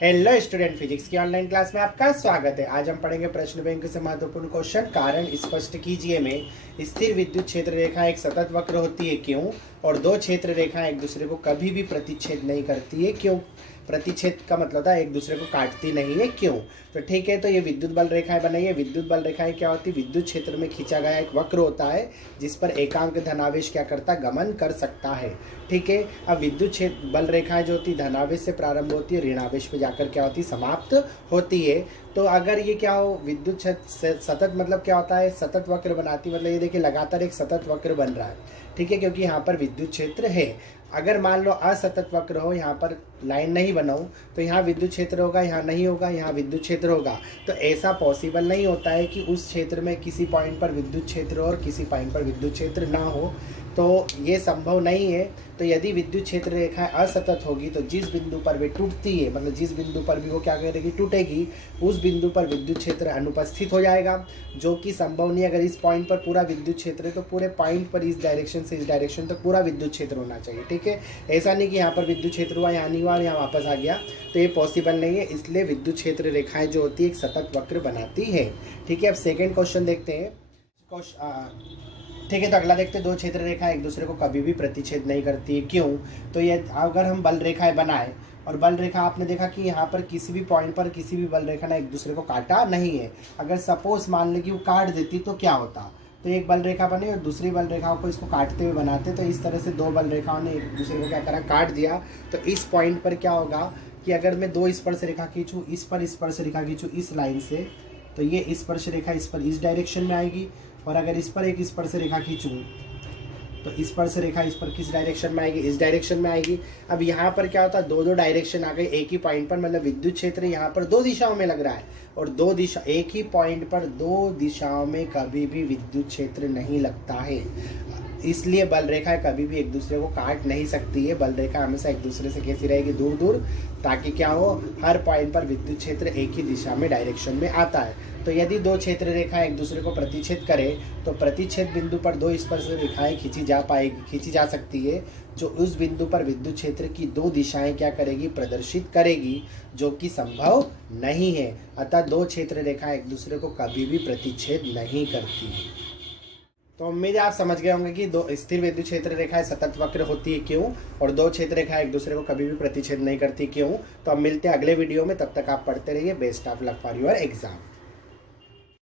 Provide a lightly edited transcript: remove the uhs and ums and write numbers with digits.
Hello student, physics की online class में आपका स्वागत है। आज हम पढ़ेंगे प्रश्न बैंक से महत्वपूर्ण क्वेश्चन। कारण स्पष्ट कीजिए में स्थिर विद्युत क्षेत्र रेखा एक सतत वक्र होती है क्यों, और दो क्षेत्र रेखाएं एक दूसरे को कभी भी प्रतिच्छेद नहीं करती है क्यों। प्रतिच्छेद का मतलब था एक दूसरे को काटती नहीं है क्यों। तो ठीक है, तो ये विद्युत बल रेखाएं बनाई है। विद्युत बल रेखाएं क्या होती है? विद्युत क्षेत्र में खींचा गया एक वक्र होता है जिस पर एकांक धनावेश क्या करता है? गमन कर सकता है। ठीक है, अब विद्युत क्षेत्र बल रेखाएं जो होती है धनावेश से प्रारंभ होती है, ऋणावेश पे जाकर क्या होती है? समाप्त होती है। तो अगर ये क्या हो, विद्युत क्षेत्र सतत मतलब क्या होता है? सतत वक्र बनाती, मतलब ये देखिए लगातार एक सतत वक्र बन रहा है। ठीक है, क्योंकि यहाँ पर विद्युत क्षेत्र है। अगर मान लो असतत वक्र हो, यहाँ पर लाइन नहीं बनाऊं, तो यहाँ विद्युत क्षेत्र होगा, यहाँ नहीं होगा, यहाँ विद्युत क्षेत्र होगा। तो ऐसा पॉसिबल नहीं होता है कि उस क्षेत्र में किसी पॉइंट पर विद्युत क्षेत्र और किसी पॉइंट पर विद्युत क्षेत्र ना हो, तो ये संभव नहीं है। तो यदि विद्युत क्षेत्र रेखा असतत होगी तो जिस बिंदु पर वे टूटती है, मतलब जिस बिंदु पर भी वो क्या करेगी? टूटेगी, उस बिंदु पर विद्युत क्षेत्र अनुपस्थित हो जाएगा, जो कि संभव नहीं। अगर इस पॉइंट पर पूरा विद्युत क्षेत्र है तो पूरे पॉइंट पर इस डायरेक्शन से इस डायरेक्शन तक पूरा विद्युत क्षेत्र होना चाहिए। ठीक है, ऐसा नहीं कि यहाँ पर विद्युत क्षेत्र हुआ, यहाँ नहीं हुआ और यहाँ वापस आ गया, तो ये पॉसिबल नहीं है। इसलिए विद्युत क्षेत्र रेखाएं जो होती है एक सतत वक्र बनाती है। ठीक है, अब सेकेंड क्वेश्चन देखते हैं। ठीक है, तो अगला देखते हैं। दो क्षेत्र रेखा एक दूसरे को कभी भी प्रतिच्छेद नहीं करती है क्यों। तो ये अगर हम बल रेखाएं बनाए और बल रेखा आपने देखा कि यहाँ पर किसी भी पॉइंट पर किसी भी बल रेखा ने एक दूसरे को काटा नहीं है। अगर सपोज मान ले कि वो काट देती तो क्या होता? तो एक बल रेखा बनी और दूसरी बल रेखाओं को इसको काटते हुए बनाते, तो इस तरह से दो बल रेखाओं ने एक दूसरे को क्या करा? काट दिया। तो इस पॉइंट पर क्या होगा कि अगर मैं दो स्पर्श रेखा खींचूँ, इस पर स्पर्श रेखा खींचूँ इस लाइन से, तो ये स्पर्श रेखा इस पर इस डायरेक्शन में आएगी, और अगर इस पर एक स्पर्श रेखा खींचूं तो स्पर्श रेखा इस पर किस डायरेक्शन में आएगी? इस डायरेक्शन में आएगी। अब यहाँ पर क्या होता है? दो डायरेक्शन आ गई एक ही पॉइंट पर, मतलब विद्युत क्षेत्र यहाँ पर दो दिशाओं में लग रहा है, और दो दिशा एक ही पॉइंट पर दो दिशाओं में कभी भी विद्युत क्षेत्र नहीं लगता है। इसलिए बल रेखाएं कभी भी एक दूसरे को काट नहीं सकती है। बल रेखा हमेशा एक दूसरे से कैसी रहेगी? दूर दूर, ताकि क्या हो, हर पॉइंट पर विद्युत क्षेत्र एक ही दिशा में डायरेक्शन में आता है। तो यदि दो क्षेत्र रेखाएं एक दूसरे को प्रतिच्छेद करें तो प्रतिच्छेद बिंदु पर दो स्पर्श रेखाएं खींची जा सकती है, जो उस बिंदु पर विद्युत क्षेत्र की दो दिशाएं क्या करेगी? प्रदर्शित करेगी, जो कि संभव नहीं है। अतः दो क्षेत्र रेखाएं एक दूसरे को कभी भी प्रतिच्छेद नहीं करती। तो उम्मीद है आप समझ गए होंगे कि दो स्थिर विद्युत क्षेत्र रेखाएं सतत वक्र होती है क्यों, और दो क्षेत्र रेखाएं एक दूसरे को कभी भी प्रतिच्छेद नहीं करती क्यों। तो अब मिलते हैं अगले वीडियो में, तब तक आप पढ़ते रहिए। Best of luck for your exam.